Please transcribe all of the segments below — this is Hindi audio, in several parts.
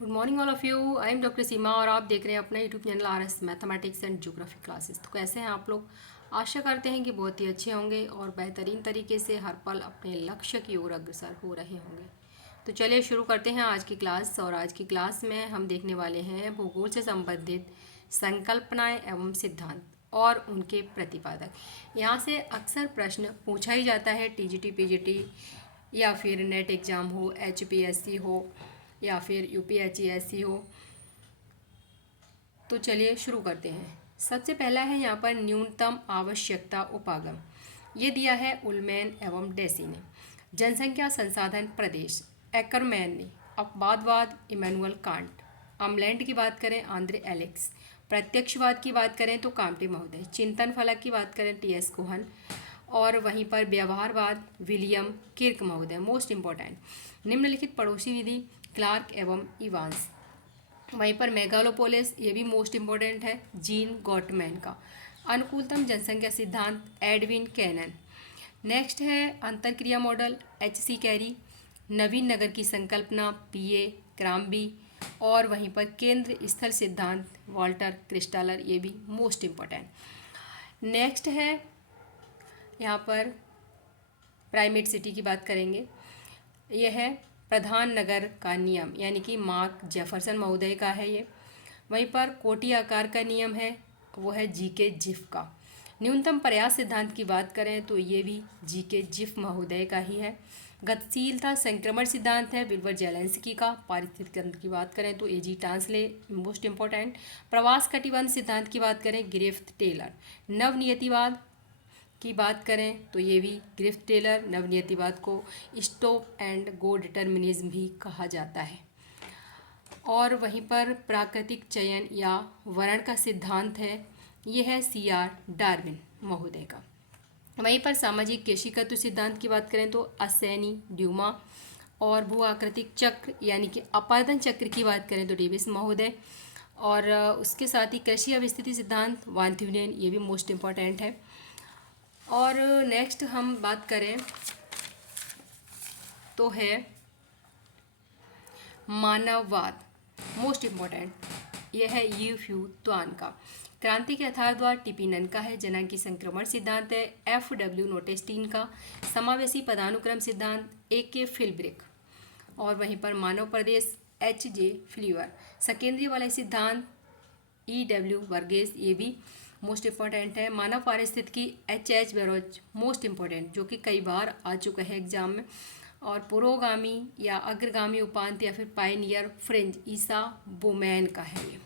Good morning all of you. I am doctor Seema और आप देख रहे हैं अपना YouTube channel RS mathematics and geography classes. तो कैसे हैं आप लोग? आशा करते हैं कि बहुत ही अच्छे होंगे और बेहतरीन तरीके से हर पल अपने लक्ष्य की ओर अग्रसर हो रहे होंगे। तो चलिए शुरू करते हैं आज की क्लास। और आज की क्लास में हम देखने वाले हैं भूगोल से संबंधित संकल्पनाएं एवं सिद्धांत और उनके प्रतिपादक। यहाँ से अक्सर प्रश्न पूछा ही जाता है, TGT PGT या फिर नेट एग्ज़ाम हो, HPSC हो या फिर UPHESC हो। तो चलिए शुरू करते हैं। सबसे पहला है यहाँ पर न्यूनतम आवश्यकता उपागम। ये दिया है उलमैन एवं डेसी ने। जनसंख्या संसाधन प्रदेश एकरमैन ने। अपवादवाद इमैनुअल कांट। अमलैंड की बात करें आंद्रे एलेक्स। प्रत्यक्षवाद की बात करें तो काम्टे महोदय। चिंतन फलक की बात करें TS कोहन। और वहीं पर व्यवहारवाद विलियम किर्क महोदय। मोस्ट इम्पॉर्टेंट निम्नलिखित पड़ोसी विधि क्लार्क एवं इवांस। वहीं पर मेगालोपोलिस, ये भी मोस्ट इम्पोर्टेंट है, जीन गॉटमैन का। अनुकूलतम जनसंख्या सिद्धांत एडविन कैनन। नेक्स्ट है अंतरक्रिया मॉडल HC कैरी। नवीन नगर की संकल्पना PA क्राम्बी। और वहीं पर केंद्र स्थल सिद्धांत वाल्टर क्रिस्टालर, ये भी मोस्ट इम्पोर्टेंट। नेक्स्ट है यहाँ पर प्राइमेट सिटी की बात करेंगे। यह है प्रधान नगर का नियम, यानी कि मार्क जेफरसन महोदय का है ये। वहीं पर कोटि आकार का नियम है, वो है GK जिफ का। न्यूनतम प्रयास सिद्धांत की बात करें तो ये भी GK जिफ महोदय का ही है। गतिशीलता संक्रमण सिद्धांत है विल्बर जेलेंस्की का। पारिस्थितिक तंत्र की बात करें तो AG टांसले, मोस्ट इंपॉर्टेंट। प्रवास कटिबंध सिद्धांत की बात करें ग्रिफ्थ टेलर। नवनियतिवाद की बात करें तो ये भी ग्रिफ्थ टेलर। नवनियतिवाद को स्टॉप एंड गो डिटर्मिनिज्म भी कहा जाता है। और वहीं पर प्राकृतिक चयन या वर्ण का सिद्धांत है, ये है CR डार्विन महोदय का। वहीं पर सामाजिक केशिकत्व सिद्धांत की बात करें तो असैनी ड्यूमा। और भू आकृतिक चक्र यानी कि अपार्दन चक्र की बात करें तो डेविस महोदय। और उसके साथ ही कृषि अवस्थिति सिद्धांत वान थ्यूनेन, ये भी मोस्ट इम्पॉर्टेंट है। और नेक्स्ट हम बात करें तो है मानववाद, मोस्ट इम्पॉर्टेंट। यह है यू फ्यू त्वान का। क्रांति के यथार्थवाद टिपिनन का है। जनांग की संक्रमण सिद्धांत है FW नोटेस्टीन का। समावेशी पदानुक्रम सिद्धांत AK फिल्ब्रिक। और वहीं पर मानव प्रदेश HJ फ्लीवर। सकेंद्रीय वाला सिद्धांत EW वर्गेस, ये भी मोस्ट इम्पॉर्टेंट है। मानव पारिस्थितिकी HH बेरोज, मोस्ट इम्पॉर्टेंट, जो कि कई बार आ चुका है एग्जाम में। और पुरोगामी या अग्रगामी उपांत या फिर पायनियर फ्रिंज ईसा बोमैन का है ये।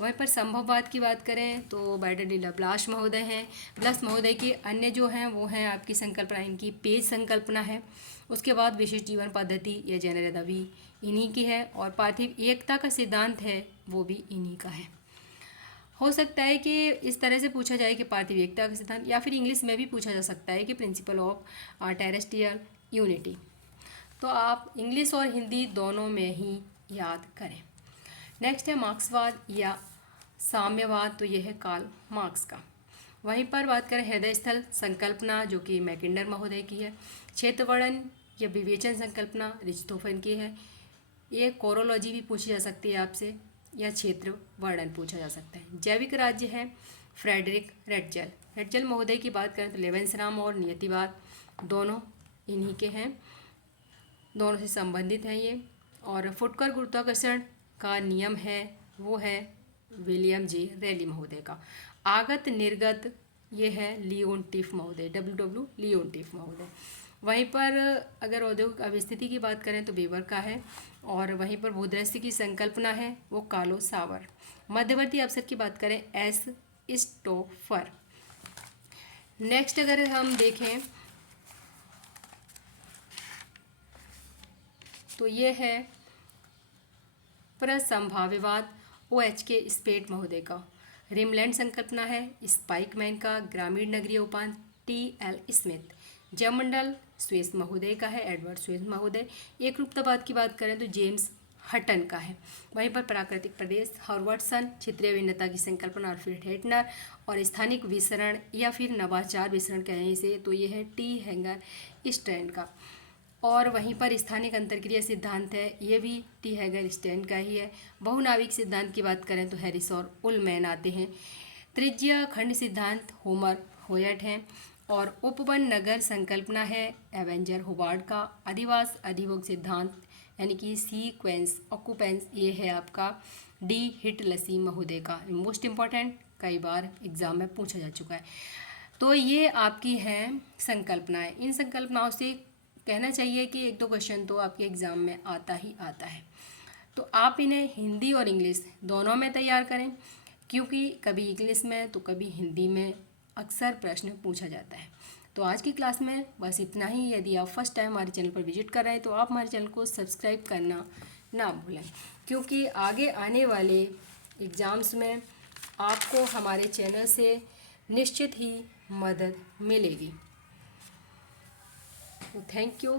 वहीं पर संभववाद की बात करें तो बैटरडिला ब्लाश महोदय हैं। ब्लस महोदय के अन्य जो हैं वो हैं आपकी संकल्पना, इनकी पेज संकल्पना है। उसके बाद विशिष्ट जीवन पद्धति या जेनर दवी इन्हीं की है। और पार्थिव एकता का सिद्धांत है, वो भी इन्हीं का है। हो सकता है कि इस तरह से पूछा जाए कि पार्थिव एकता का सिद्धांत, या फिर इंग्लिश में भी पूछा जा सकता है कि प्रिंसिपल ऑफ टेरेस्ट्रियल यूनिटी। तो आप इंग्लिश और हिंदी दोनों में ही याद करें। नेक्स्ट है मार्क्सवाद या साम्यवाद, तो यह है कार्ल मार्क्स का। वहीं पर बात करें हृदय स्थल संकल्पना, जो कि मैकिंडर महोदय की है। क्षेत्र वर्णन या विवेचन संकल्पना रिच्टोफेन की है। ये कोरोलॉजी भी पूछी जा सकती है आपसे, या क्षेत्र वर्णन पूछा जा सकता है। जैविक राज्य है फ्रेडरिक रेटजेल। रेटजेल महोदय की बात करें तो लेवेंसराम और नियतिवाद दोनों इन्हीं के हैं, दोनों से संबंधित हैं ये। और फुटकर गुरुत्वाकर्षण का नियम है, वो है विलियम J रैली महोदय का। आगत निर्गत, ये है लियोन टिफ महोदय, WW लियोन टिफ महोदय। वहीं पर अगर औद्योगिक अवस्थिति की बात करें तो वेबर का है। और वहीं पर भूदृश्य की संकल्पना है वो कार्लो सावर। मध्यवर्ती अवसर की बात करें S स्टोफर। नेक्स्ट अगर हम देखें तो ये है प्रसंभाव्यवाद OH के स्पेट महोदय का। रिमलैंड संकल्पना है स्पाइकमैन का। ग्रामीण नगरीय उपांत TL स्मिथ। जयमंडल स्वेस महोदय का है, एडवर्ड स्वेस महोदय। एक रूपतावाद की बात करें तो जेम्स हटन का है। वहीं पर प्राकृतिक प्रदेश हॉवर्डसन। क्षेत्रीय भिन्नता की संकल्पना अल्फ्रेड हेटनर। और स्थानिक विसरण या फिर नवाचार विसरण कहें इसे तो ये है T हैंगर स्ट्रैंड का। और वहीं पर स्थानिक अंतरक्रिया सिद्धांत है, ये भी टी हैगर स्टैंड का ही है। बहुनाविक सिद्धांत की बात करें तो हैरिस और उलमैन आते हैं। त्रिज्या खंड सिद्धांत होमर होयट हैं। और उपवन नगर संकल्पना है एवेंजर होबार्ड का। अधिवास अधिभोग सिद्धांत यानी कि सीक्वेंस ऑक्यूपेंस, ये है आपका डी हिट लसी महोदय का। मोस्ट इम्पॉर्टेंट, कई बार एग्जाम में पूछा जा चुका है। तो ये आपकी हैं संकल्पनाएं। इन संकल्पनाओं से कहना चाहिए कि एक दो क्वेश्चन तो आपके एग्ज़ाम में आता ही आता है। तो आप इन्हें हिंदी और इंग्लिश दोनों में तैयार करें, क्योंकि कभी इंग्लिश में तो कभी हिंदी में अक्सर प्रश्न पूछा जाता है। तो आज की क्लास में बस इतना ही। यदि आप फर्स्ट टाइम हमारे चैनल पर विजिट कर रहे हैं तो आप हमारे चैनल को सब्सक्राइब करना ना भूलें, क्योंकि आगे आने वाले एग्ज़ाम्स में आपको हमारे चैनल से निश्चित ही मदद मिलेगी। तो थैंक यू।